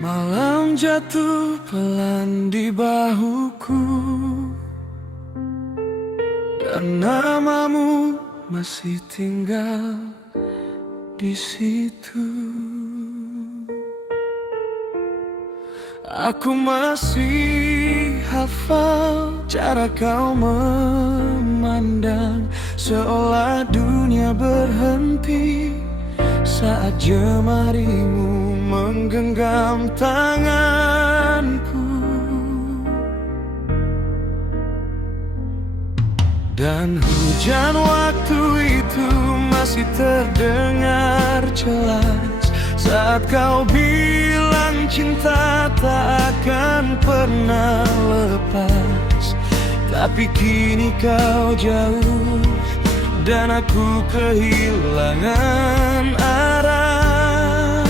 Malam jatuh pelan di bahuku, dan namamu masih tinggal di situ. Aku masih hafal cara kau memandang, seolah dunia berhenti saat jemarimu menggenggam tanganku. Dan hujan waktu itu masih terdengar jelas saat kau bilang cinta tak akan pernah lepas. Tapi kini kau jauh dan aku kehilangan arah.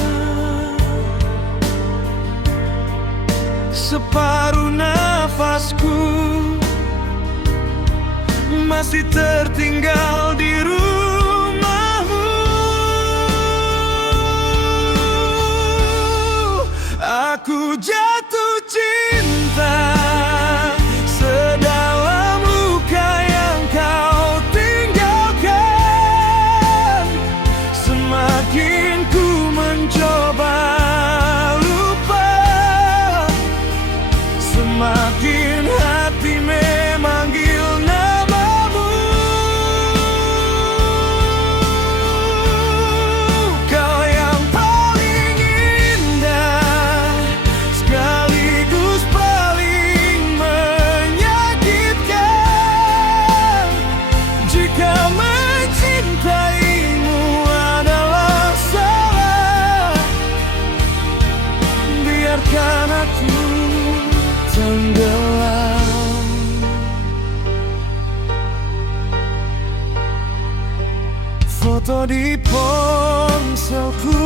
Separuh nafasku masih tertinggal di rumahmu. Aku jatuh cinta sedalam luka yang kau tinggalkan. Semakin ku mencoba lupa, semakin hati memanggil namamu. Kau yang paling indah, sekaligus paling menyakitkan. Jika mencintaimu adalah salah, biarkan aku tenggelam. Foto di ponselku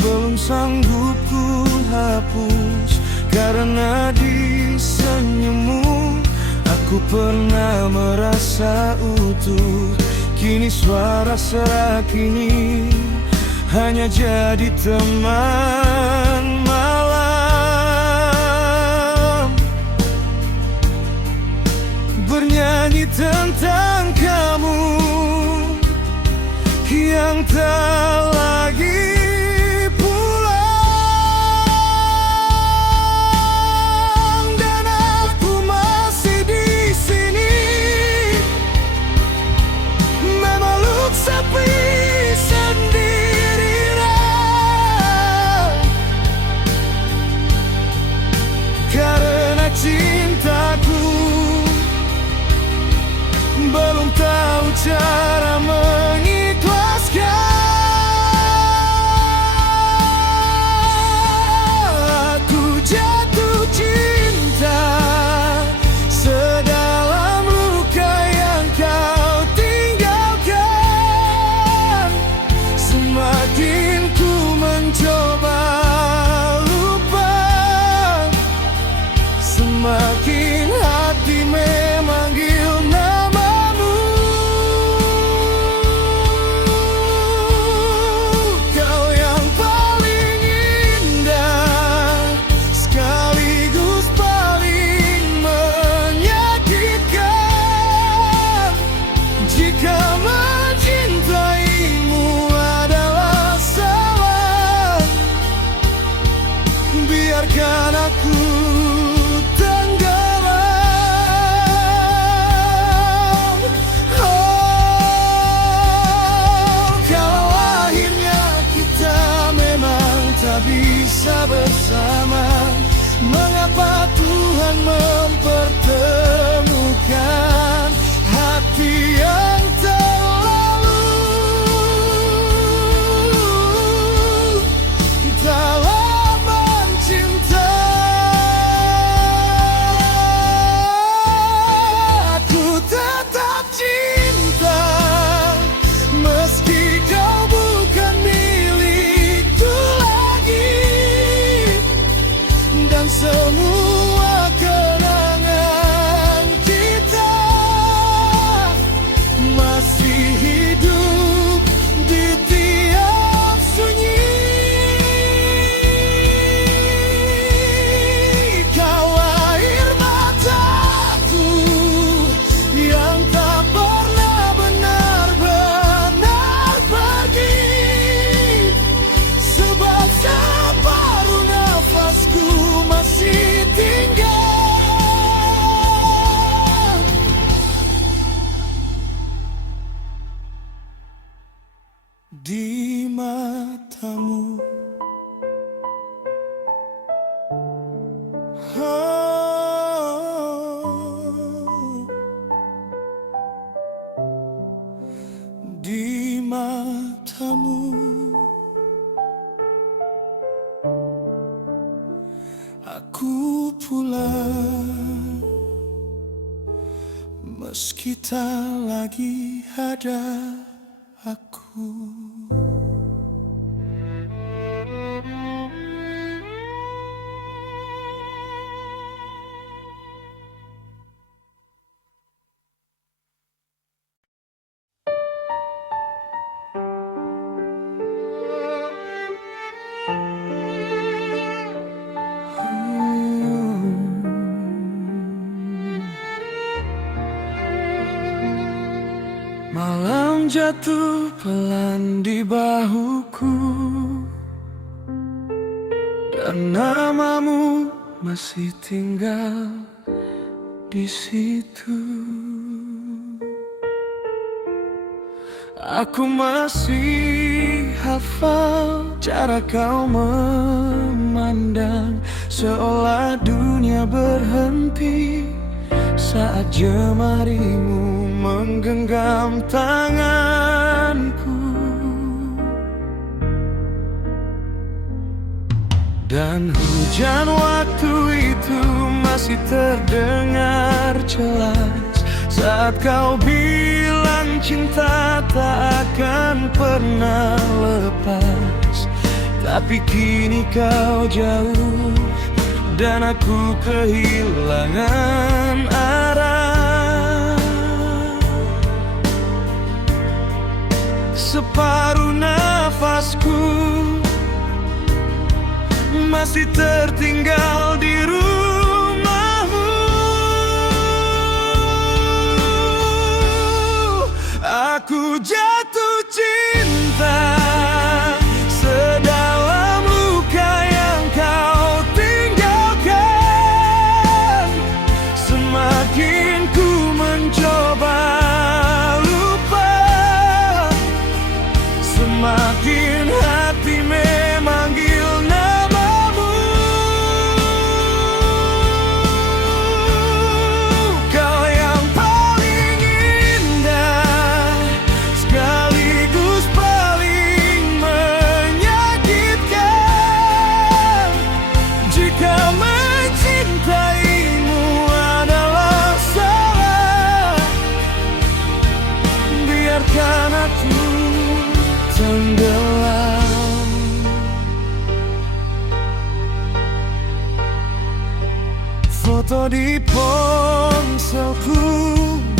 belum sanggup ku hapus, karena di senyummu aku pernah merasa utuh. Kini suara serak ini hanya jadi teman malam, bernyanyi tentang kamu yang tak lagi pulang. Dan aku masih di sini memeluk sepi sendirian, karena cintaku belum tahu cara mengikhlaskan. Aku jatuh cinta sedalam luka yang kau tinggalkan. Semakin ku mencoba lupa, semakin hati memanggil namamu. Kau yang paling indah, sekaligus paling menyakitkan. Jika mencintaimu adalah salah, biarkan aku tenggelam. Oh, kalau akhirnya kita memang tak bisa bersama, mengapa Tuhan mempertemukan hati yang terlalu dalam mencinta? Aku tetap cinta meski kau bukan milikku lagi, dan semua kenangan kita Aku pulang, meski tak lagi ada aku. Malam jatuh pelan di bahuku, dan namamu masih tinggal di situ. Aku masih hafal cara kau memandang, seolah dunia berhenti saat jemarimu menggenggam tanganku. Dan hujan waktu itu masih terdengar jelas saat kau bilang cinta tak akan pernah lepas. Tapi kini kau jauh dan aku kehilangan arah. Separuh nafasku masih tertinggal di rumahmu. Aku jatuh cinta sedalam luka yang kau tinggalkan. Semakin ku mencoba lupa, semakin hati memanggil namamu. Kau yang paling indah, sekaligus paling menyakitkan. Jika mencintaimu adalah salah, biarkan aku tenggelam. Foto di ponselku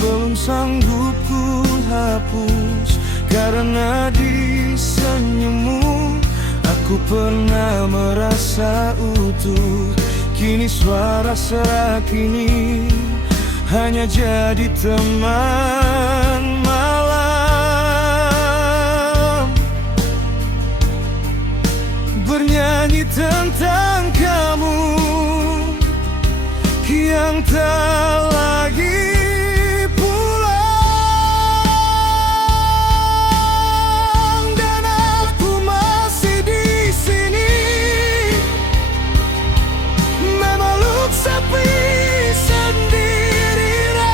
belum sanggup ku hapus, karena di senyummu aku pernah merasa utuh. Kini suara serak ini hanya jadi teman malam, bernyanyi tentang kamu yang tak lagi pulang. Dan aku masih di sini memeluk sepi sendirian,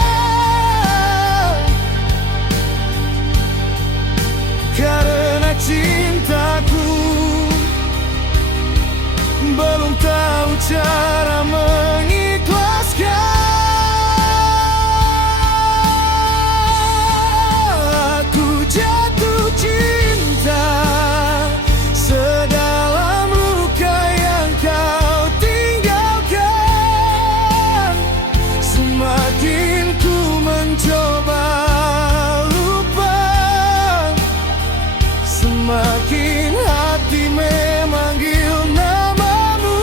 karena cintaku belum tahu cara mengikhlaskan. Aku jatuh cinta sedalam luka yang kau tinggalkan. Semakin ku mencoba lupa, semakin hati memanggil namamu.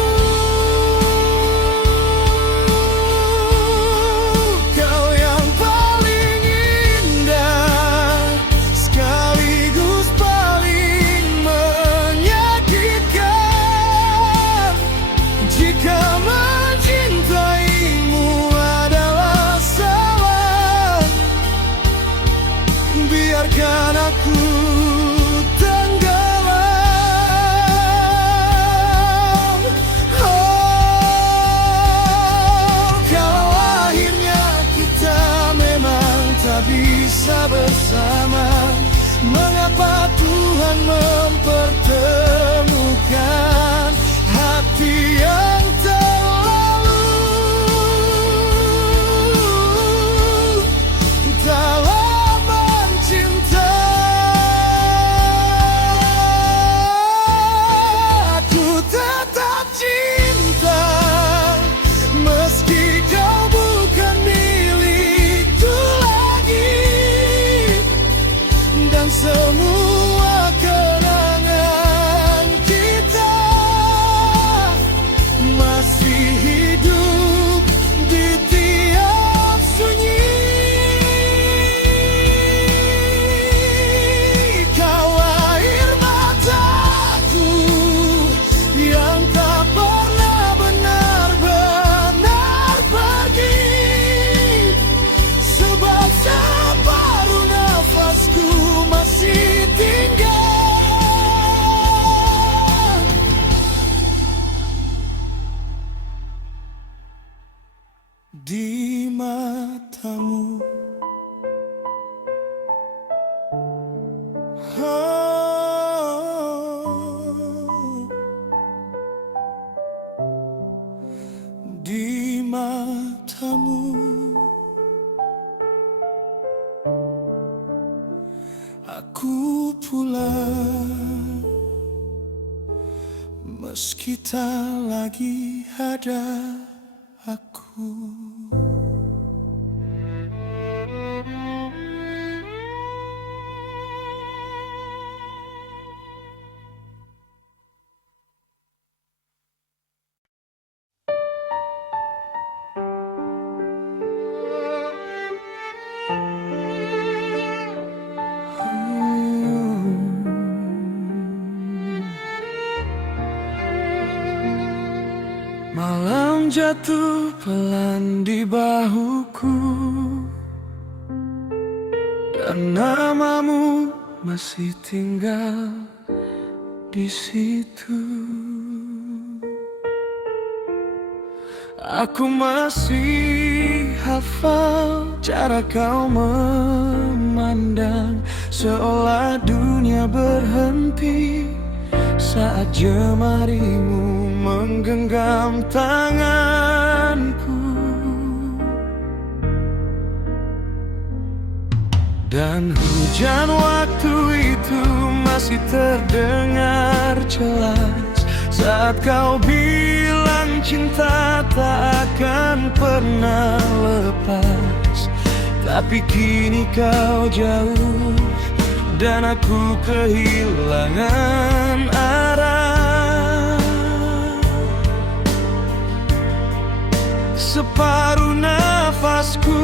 meski tak lagi ada aku. Malam jatuh pelan di bahuku, dan namamu masih tinggal di situ. Aku masih hafal cara kau memandang, seolah dunia berhenti saat jemarimu menggenggam tanganku. Dan hujan waktu itu masih terdengar jelas saat kau bilang cinta tak akan pernah lepas. Tapi kini kau jauh dan aku kehilangan arah. Separuh nafasku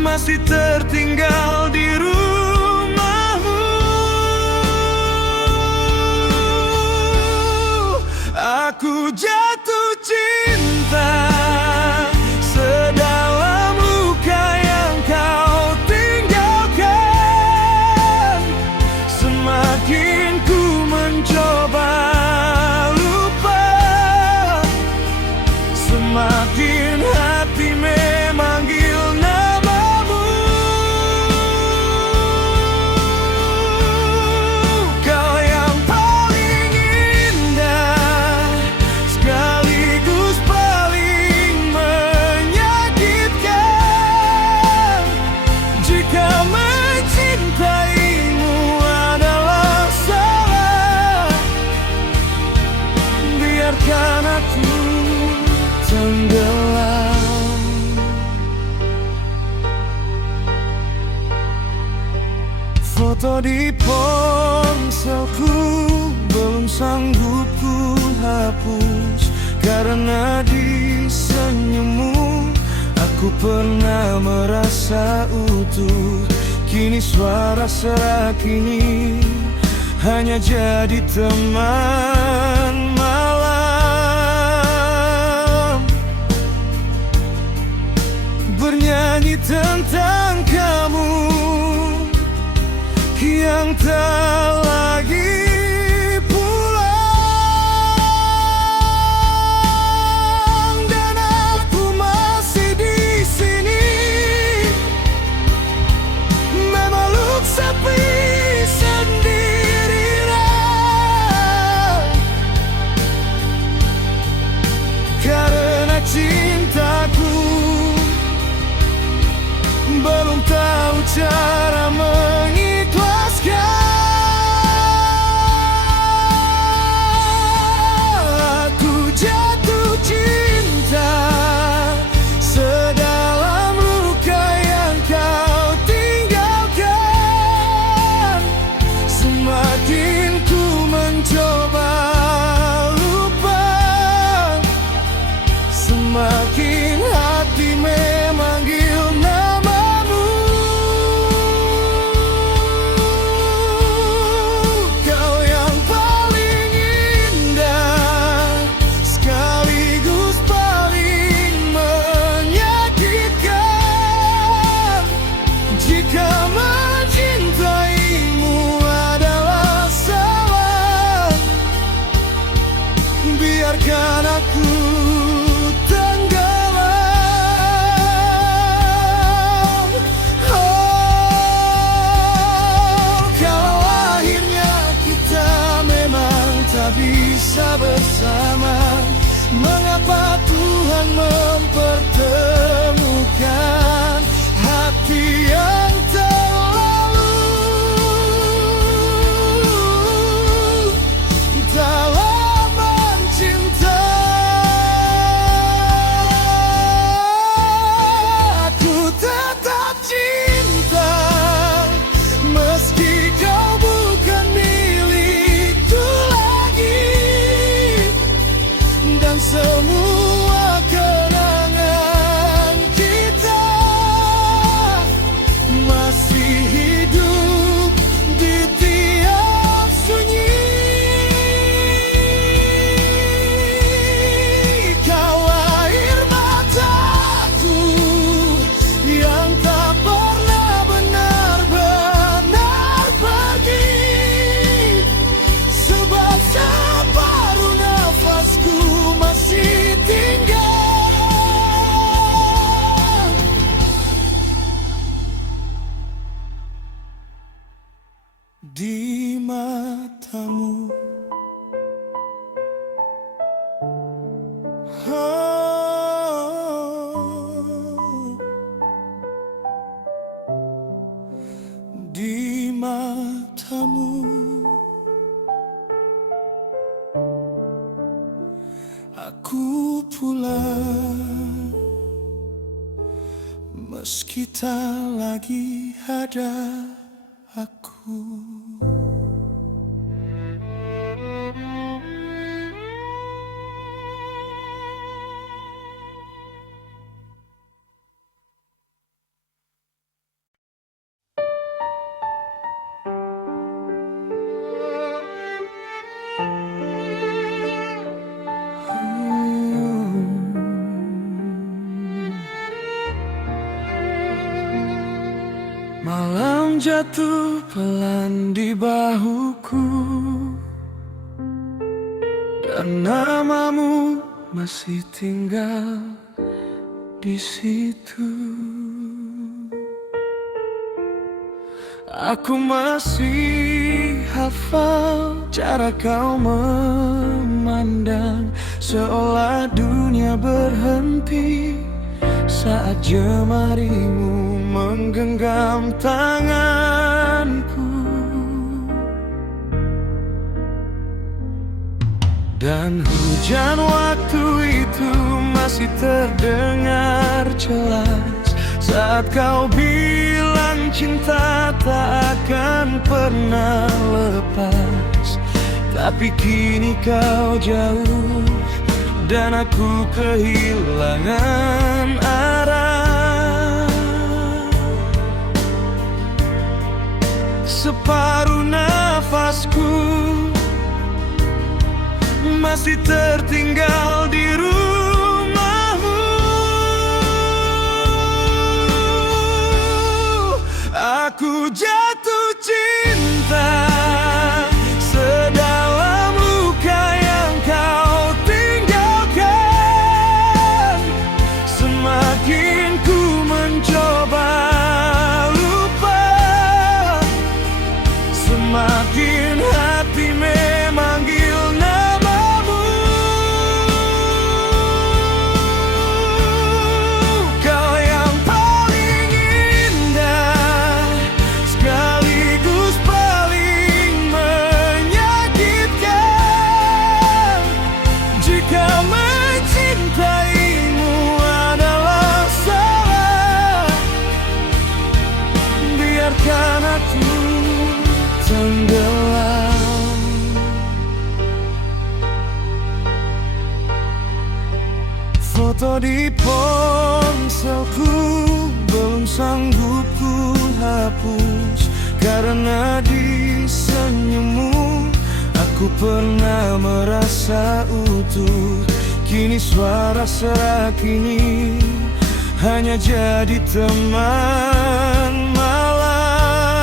masih tertinggal di rumahmu. Aku jatuh cinta sedalam luka yang kau tinggalkan. Semakin ku mencoba lupa, semakin hati memanggil namamu. Kau yang paling indah, sekaligus paling menyakitkan. Jika mencintaimu adalah salah, biarkan aku tenggelam. Foto di ponselku belum sanggup ku hapus, karena di senyummu aku pernah merasa utuh. Kini suara serak ini hanya jadi teman malam, bernyanyi tentang kamu yang tak lagi pulang. Dan aku masih di sini memeluk sepi sendirian, karena cintaku belum tahu cara mengikhlaskan. Aku jatuh cinta sedalam luka yang kau tinggalkan. Semakin ku mencoba lupa, semakin hati memanggil namamu. Kau yang paling indah, sekaligus paling menyakitkan. Jika mencintaimu adalah salah, biarkan aku tenggelam. Oh, kalau akhirnya kita memang tak bisa bersama, mengapa Tuhan mempertemukan hati yang terlalu aku pulang, meski tak lagi ada aku. Malam jatuh pelan di bahuku, dan namamu masih tinggal di situ. Aku masih hafal cara kau memandang, seolah dunia berhenti saat jemarimu menggenggam tanganku. Dan hujan waktu itu masih terdengar jelas saat kau bilang cinta tak akan pernah lepas. Tapi kini kau jauh dan aku kehilangan arah. Separuh nafasku masih tertinggal di rumahmu. Aku jatuh cinta sedalam luka yang kau tinggalkan. Semakin ku mencoba lupa, semakin hati memanggil namamu. Kau yang paling indah, sekaligus paling menyakitkan. Jika mencintaimu adalah salah, biarkan aku tenggelam. Foto di ponselku belum sanggup ku hapus, karena di senyummu aku pernah merasa utuh. Kini suara serak ini hanya jadi teman malam,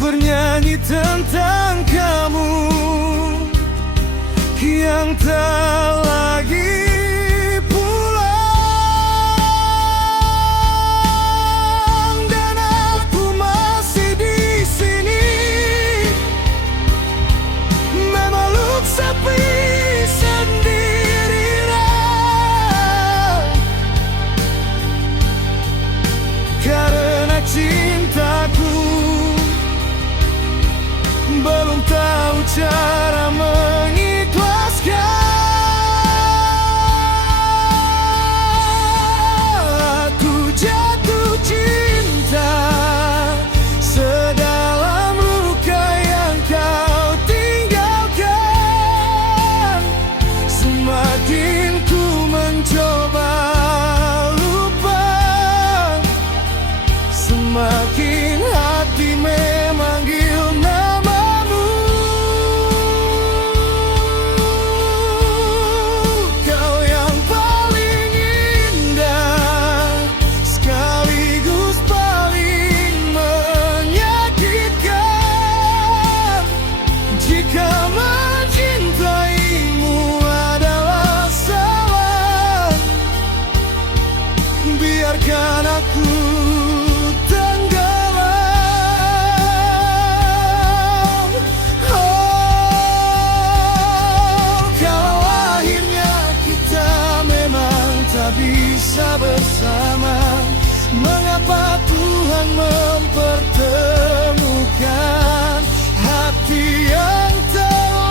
bernyanyi tentang kamu yang tak lagi pulang. Dan aku masih di sini memeluk sepi sendirian, karena cintaku belum tahu cara mengikhlaskan. Aku jatuh cinta sedalam luka yang kau tinggalkan. Semakin ku mencoba lupa, semakin hati memanggil namamu. Kau yang paling indah, sekaligus paling menyakitkan. Jika mencintaimu adalah salah, biarkan aku tenggelam. Oh, kalau akhirnya kita memang tak bisa bersama, mengapa Tuhan mempertemukan hati yang telah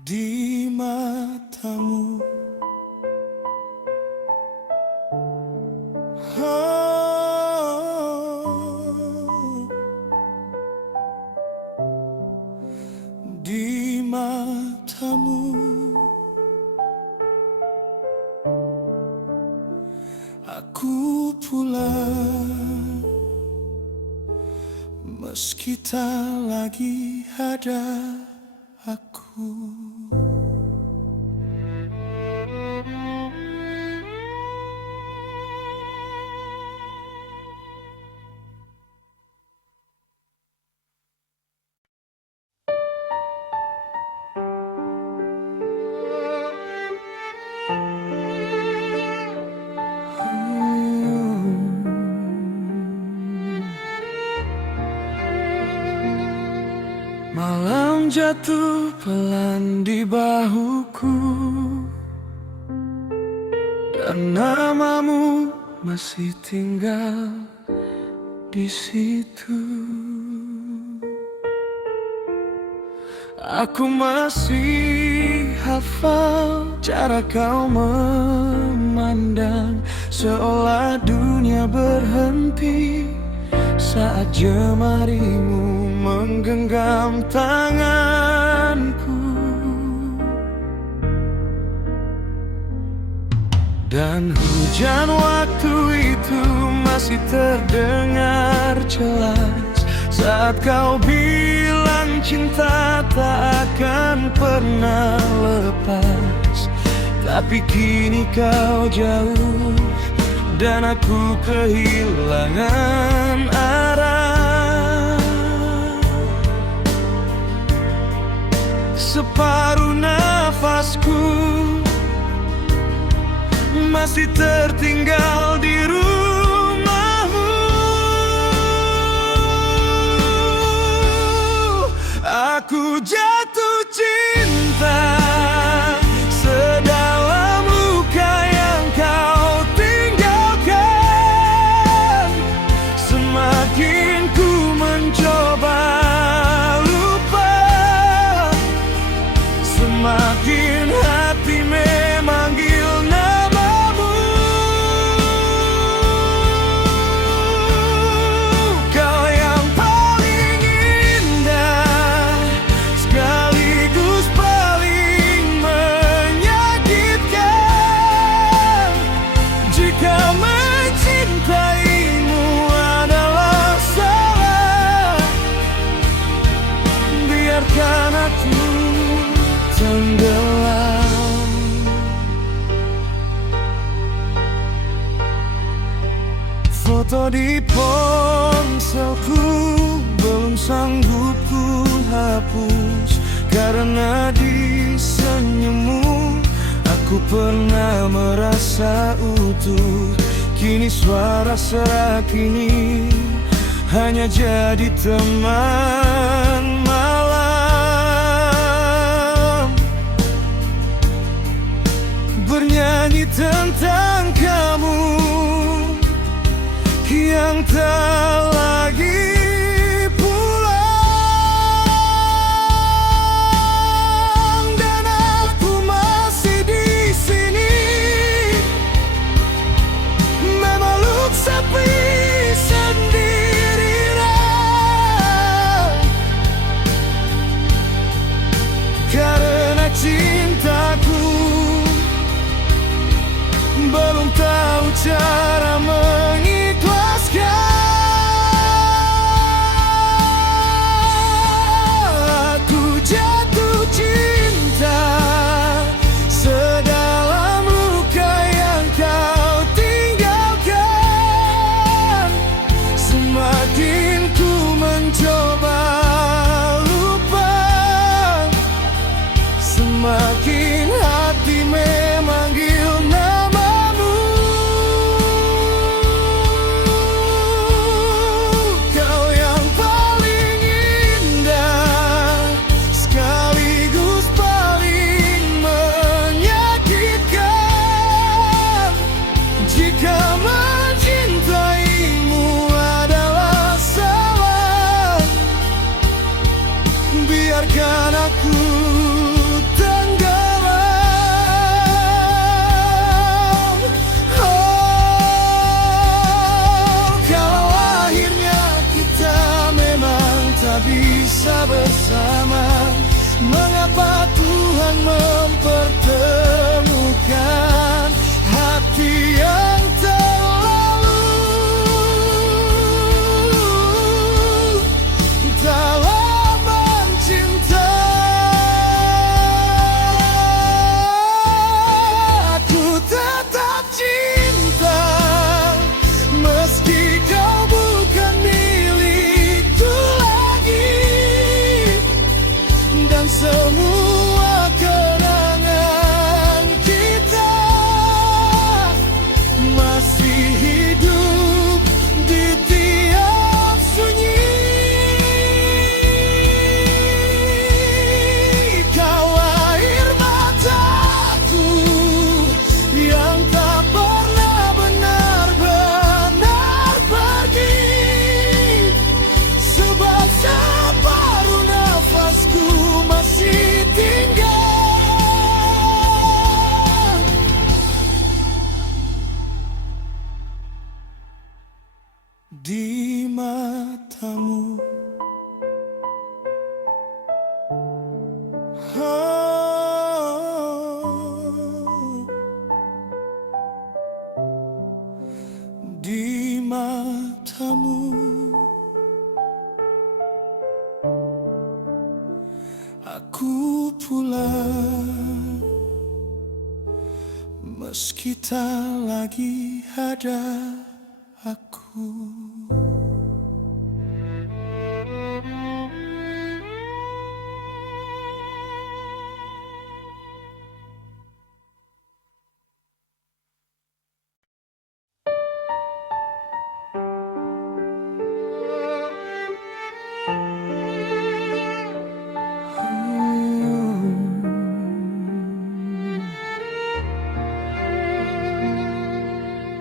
di matamu. Di matamu aku pulang, meski tak lagi ada aku. Malam jatuh pelan di bahuku, dan namamu masih tinggal di situ. Aku masih hafal cara kau memandang, seolah dunia berhenti saat jemarimu menggenggam tanganku. Dan hujan waktu itu masih terdengar jelas saat kau bilang cinta tak akan pernah lepas. Tapi kini kau jauh dan aku kehilangan arah. Separuh nafasku masih tertinggal di rumahmu. Aku jatuh cinta sedalam luka yang kau tinggalkan. Semakin ku mencoba lupa, semakin hati memanggil namamu. Kau yang paling indah, sekaligus paling menyakitkan. Jika mencintaimu adalah salah, biarkan aku tenggelam. Foto di ponselku belum sanggup ku hapus, karena di senyummu aku pernah merasa utuh. Kini suara serak ini hanya jadi teman malam, bernyanyi tentang kamu yang tak lagi pulang. Dan aku masih di sini, memeluk sepi sendirian, karena cintaku belum tahu cara mengikhlaskan. Aku jatuh cinta sedalam luka yang kau tinggalkan. Semakin ku mencoba lupa, semakin hati memanggil namamu. Kau yang paling indah, sekaligus paling menyakitkan. Jika mencintaimu adalah salah, biarkan aku bisa bersama. Mengapa Tuhan mempertemukan hati yang terlalu dalam mencinta? Aku tetap cinta meski kau bukan milikku lagi, dan semua kenangan kita masih hidup di tiap sunyi. Kau air mataku yang tak pernah benar-benar pergi, sebab separuh nafasku masih tinggal di matamu. Di matamu aku pulang, meski tak lagi ada aku.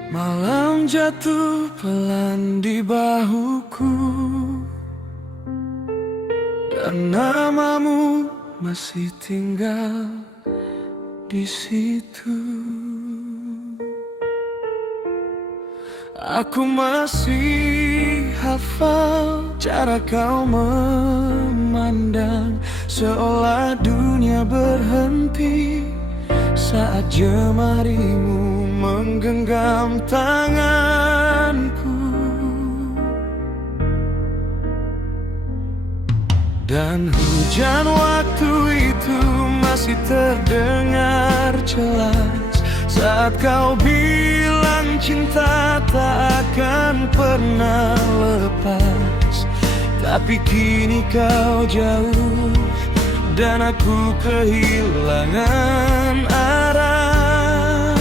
Malam jatuh pelan di bahuku, dan namamu masih tinggal di situ. Aku masih hafal cara kau memandang, seolah dunia berhenti saat jemarimu menggenggam tanganku. Dan hujan waktu itu masih terdengar jelas saat kau bilang cinta tak akan pernah lepas. Tapi kini kau jauh dan aku kehilangan arah.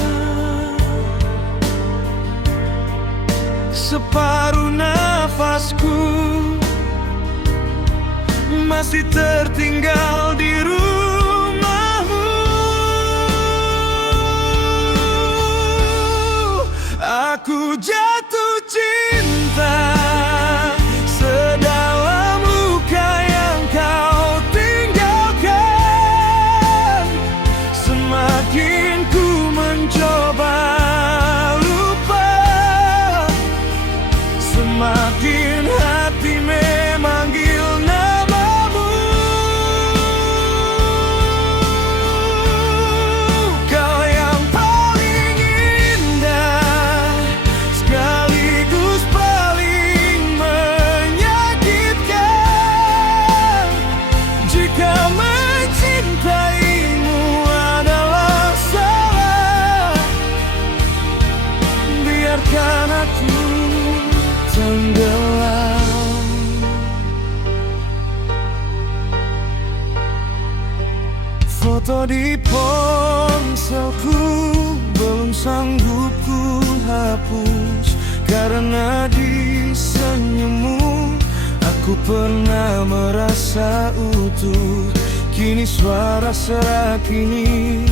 Separuh nafasku masih tertinggal di rumahmu. Aku jatuh cinta sedalam luka yang kau tinggalkan. Semakin ku mencoba lupa, semakin hati memanggil namamu. Kau yang paling indah, sekaligus paling menyakitkan. Jika mencintaimu adalah salah, biarkan aku tenggelam. Foto di ponselku belum sanggup ku hapus, karena di senyummu aku pernah merasa utuh. Kini suara serak ini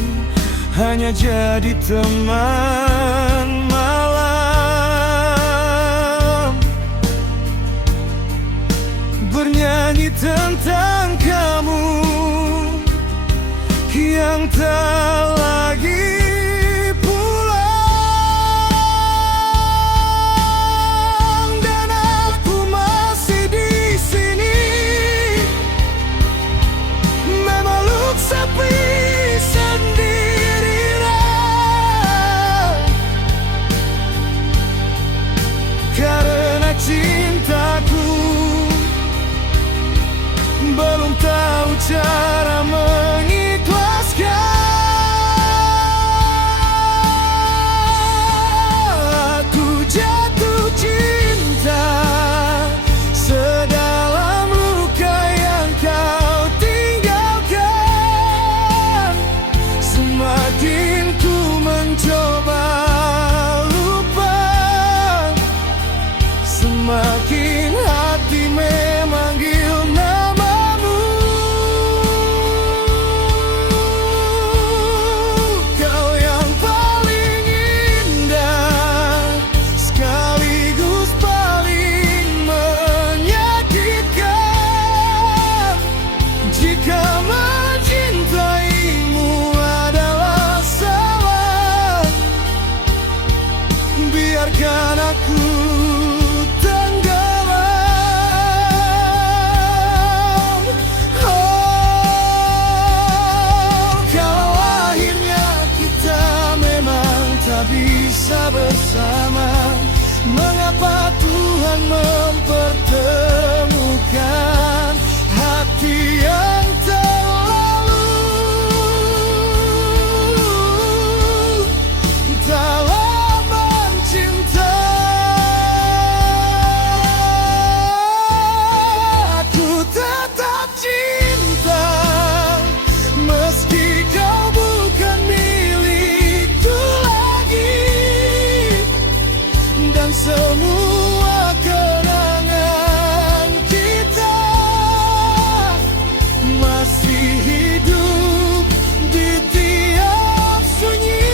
hanya jadi teman malam, bernyanyi tentang kamu yang tak lagi pulang. Dan aku masih di sini belum tahu cara mengikhlaskan. Aku jatuh cinta sedalam luka yang kau tinggalkan. Semakin ku mencoba lupa, semakin hati memanggil namamu. Kau yang paling indah, sekaligus paling menyakitkan. Jika mencintaimu adalah salah, biarkan aku tenggelam. Oh, kalau akhirnya kita memang tak bisa bersama, mengapa Tuhan mempertemukan hati yang terlalu dalam mencinta? Aku tetap cinta, meski kau bukan milikku lagi, dan semua kenangan kita masih hidup di tiap sunyi.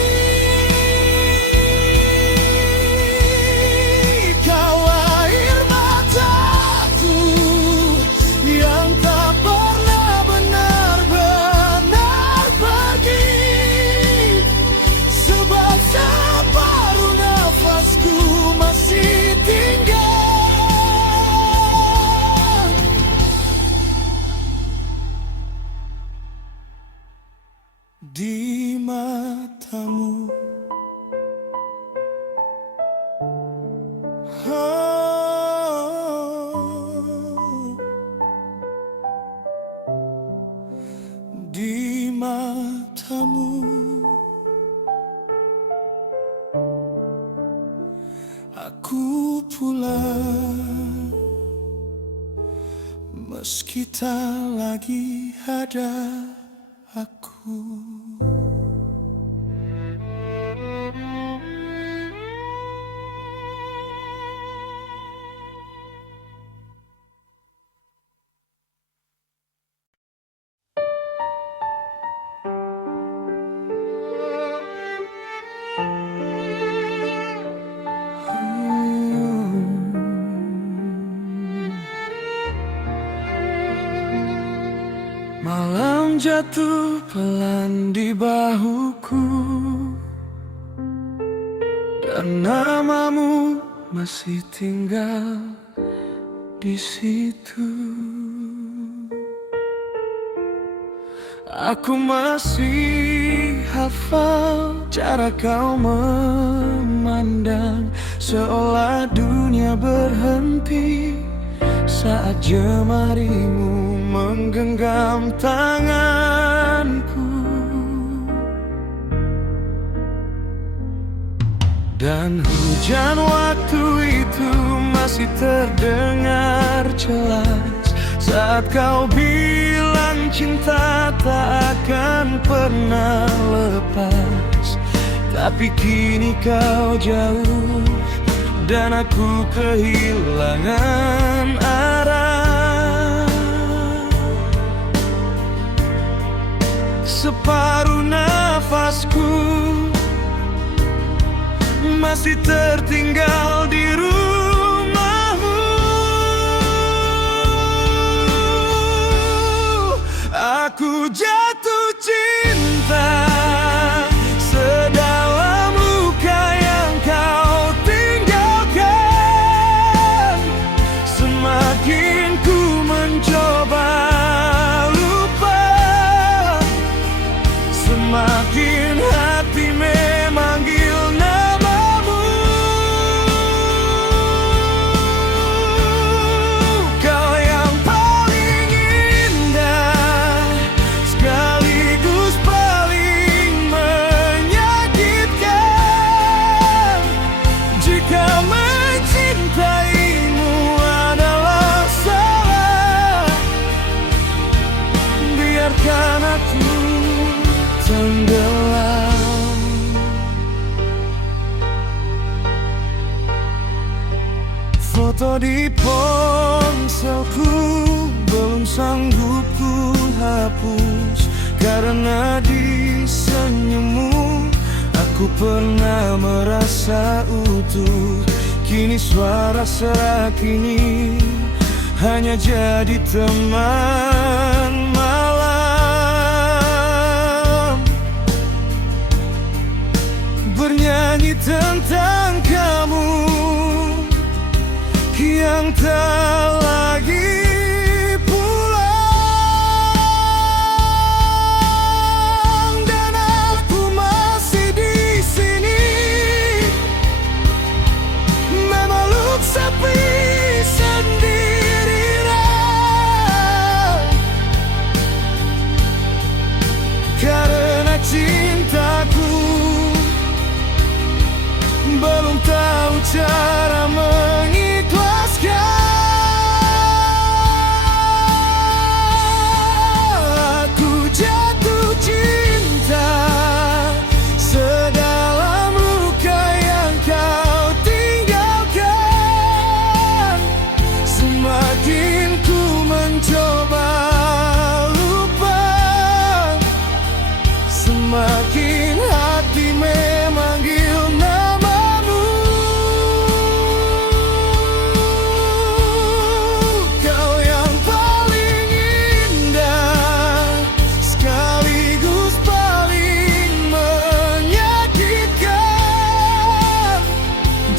Kau air mataku yang tak pernah benar-benar pergi, sebab separuh nafasku masih tinggal di matamu. Oh, di matamu aku pulang, meski tak lagi ada aku. Malam jatuh pelan di bahuku, dan namamu masih tinggal di situ. Aku masih hafal cara kau memandang, seolah dunia berhenti saat jemarimu menggenggam tanganku. Dan hujan waktu itu masih terdengar jelas saat kau bilang cinta tak akan pernah lepas. Tapi kini kau jauh dan aku kehilangan arah. Separuh nafasku masih tertinggal di rumahmu. Aku jatuh cinta sedalam luka yang kau tinggalkan. Semakin ku mencoba lupa, semakin hati memanggil namamu. cukup ku hapus, karena di senyummu aku pernah merasa utuh. Kini suara serak ini hanya jadi teman malam, bernyanyi tentang kamu yang tak lagi pulang. Dan aku masih di sini, memeluk sepi sendirian, karena cintaku belum tahu cara mengikhlaskan. Aku jatuh cinta sedalam luka yang kau tinggalkan. Semakin ku mencoba lupa, semakin hati memanggil namamu. Kau yang paling indah, sekaligus paling menyakitkan.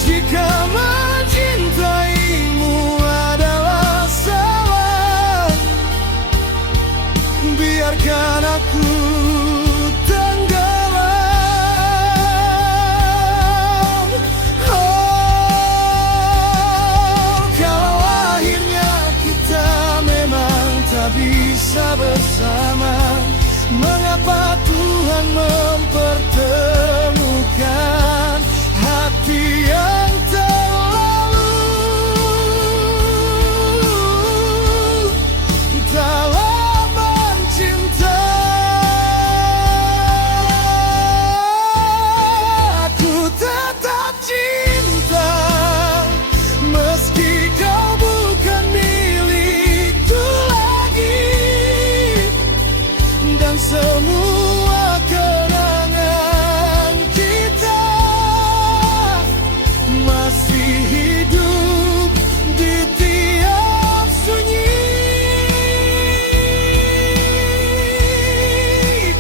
Jika mencintaimu adalah salah, biarkan aku tenggelam. Oh, kalau akhirnya kita memang tak bisa bersama, mengapa Tuhan mempertemukan hati yang terlalu dalam mencinta. Aku tetap cinta meski kau bukan milikku lagi, dan semua kenangan kita masih hidup di tiap sunyi.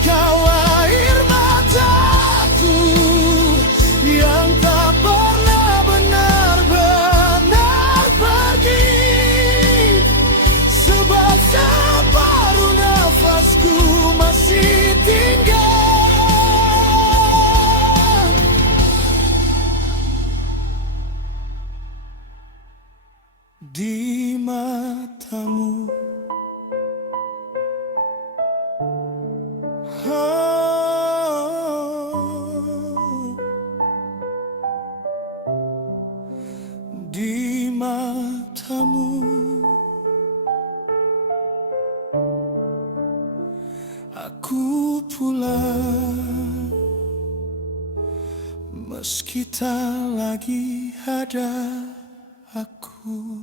Kau air mataku yang tak pernah benar-benar pergi, sebab separuh nafasku masih tinggal di matamu. Oh, di matamu aku pulang, meski tak lagi ada aku.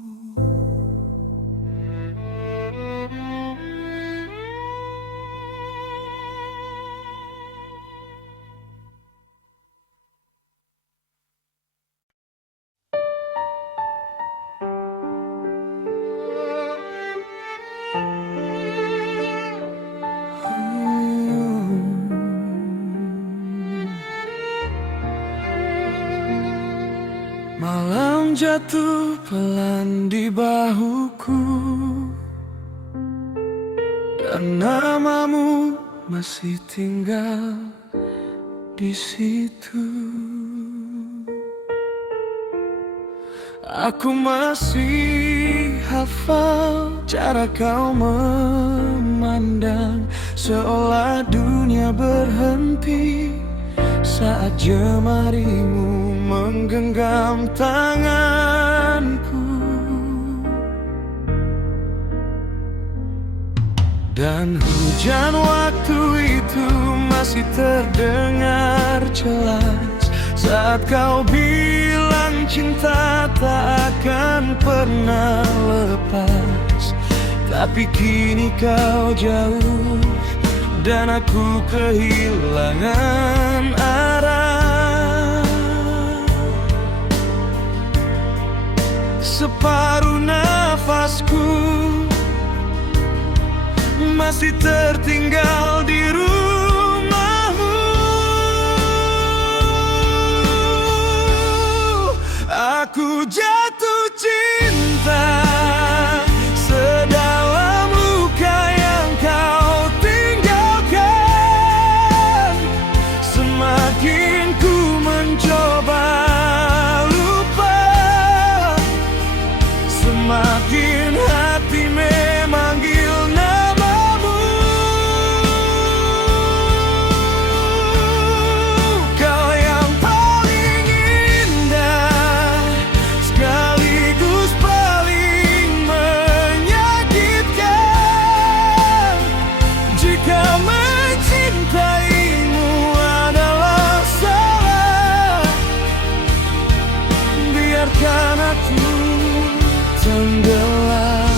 Malam jatuh pelan di bahuku, dan namamu masih tinggal di situ. Aku masih hafal cara kau memandang, seolah dunia berhenti saat jemarimu menggenggam tanganku. Dan hujan waktu itu masih terdengar jelas saat kau bilang cinta tak akan pernah lepas. Tapi kini kau jauh dan aku kehilangan arah. Separuh nafasku masih tertinggal di rumahmu. Aku jatuh cinta sedalam luka yang kau tinggalkan. Semakin ku mencoba lupa, semakin hati memanggil namamu. Kau yang paling indah sekaligus paling menyakitkan. Jika mencintaimu adalah salah, biarkan aku tenggelam.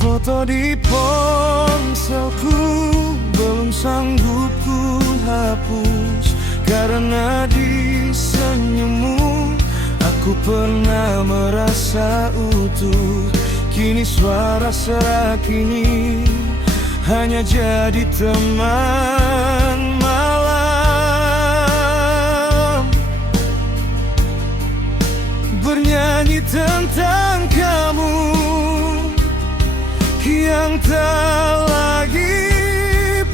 Foto di ponselku belum sanggup ku hapus, karena di senyummu aku pernah merasa utuh. Kini suara serak ini hanya jadi teman malam, bernyanyi tentang kamu yang tak lagi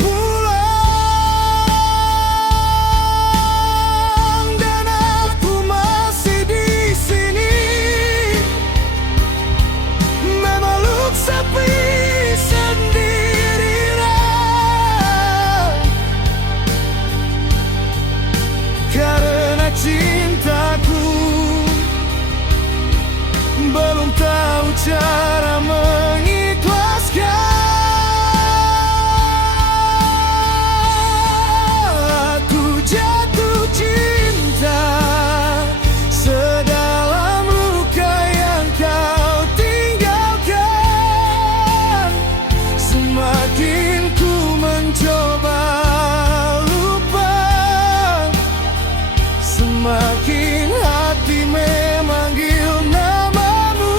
pulang. Dan aku masih di sini memeluk sepi sendirian, karena cintaku belum tahu cara mengikhlaskan. Aku jatuh cinta sedalam luka yang kau tinggalkan. Semakin ku mencoba lupa, semakin hati memanggil namamu.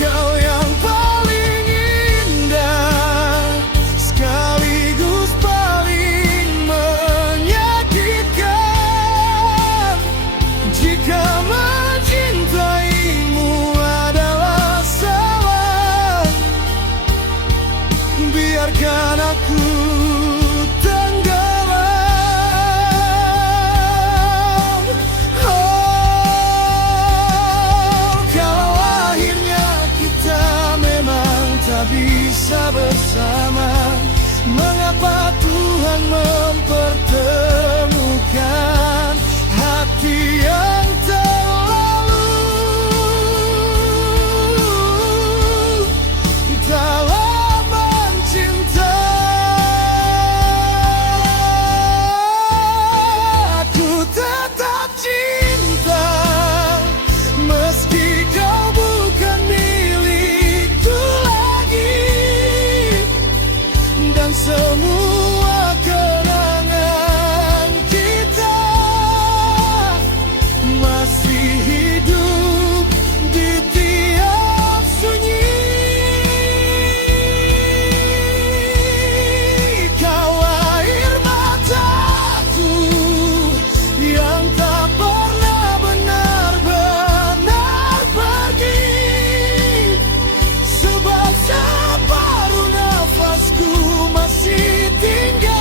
Kau yang paling indah sekaligus paling menyakitkan. Jika mencintaimu adalah salah, biarkan aku tenggelam. Oh, kalau akhirnya kita memang tak bisa bersama, mengapa Tuhan mempertemukan hati yang terlalu dalam mencinta? Aku tetap cinta meski kau bukan milikku lagi, dan semua kenangan kita masih hidup di tiap sunyi. Kau air mataku yang tak pernah benar-benar pergi, sebab separuh nafasku masih tinggal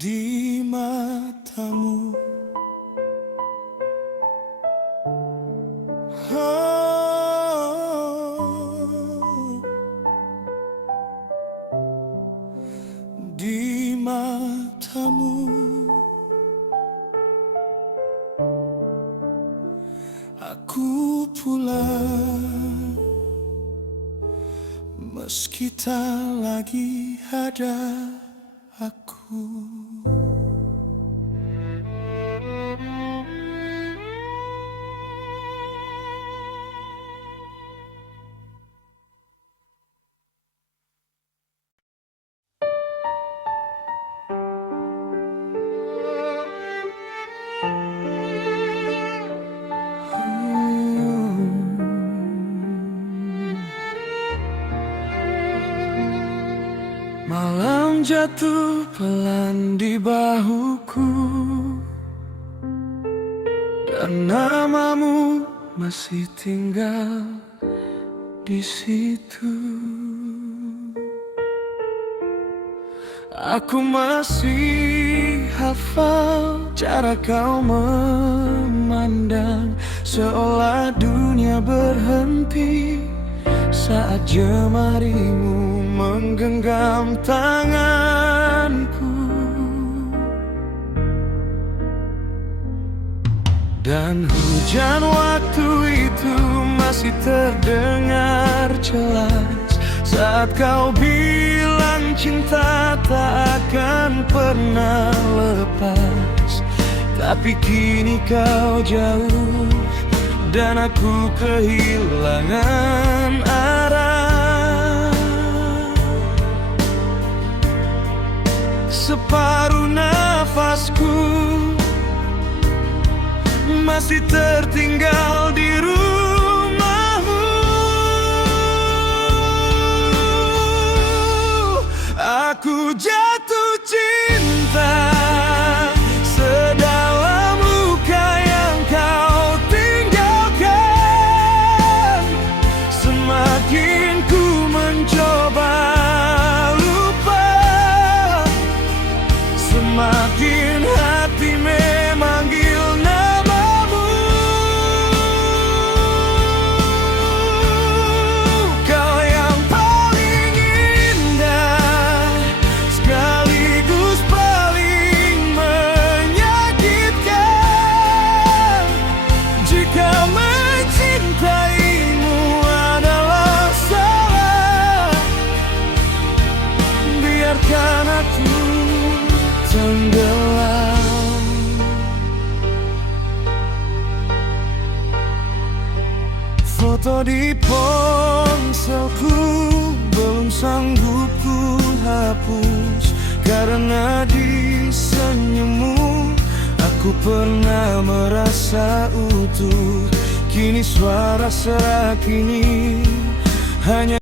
di matamu. Oh, di matamu. Aku pulang tak lagi ada aku. Malam jatuh pelan di bahuku, dan namamu masih tinggal di situ. Aku masih hafal cara kau memandang, seolah dunia berhenti saat jemarimu menggenggam tanganku. Dan hujan waktu itu masih terdengar jelas saat kau bilang cinta tak akan pernah lepas. Tapi kini kau jauh dan aku kehilangan arah. Separuh nafasku masih tertinggal di rumahmu. Aku jatuh cinta sedalam luka yang kau tinggalkan. Semakin ku mencoba lupa, semakin hati memanggil namamu. Kau yang paling indah sekaligus paling menyakitkan. Jika mencintaimu adalah salah, biarkan aku tenggelam. Foto di ponselku belum sanggup ku hapus, karena di senyummu aku pernah merasa utuh. Kini suara serak ini hanya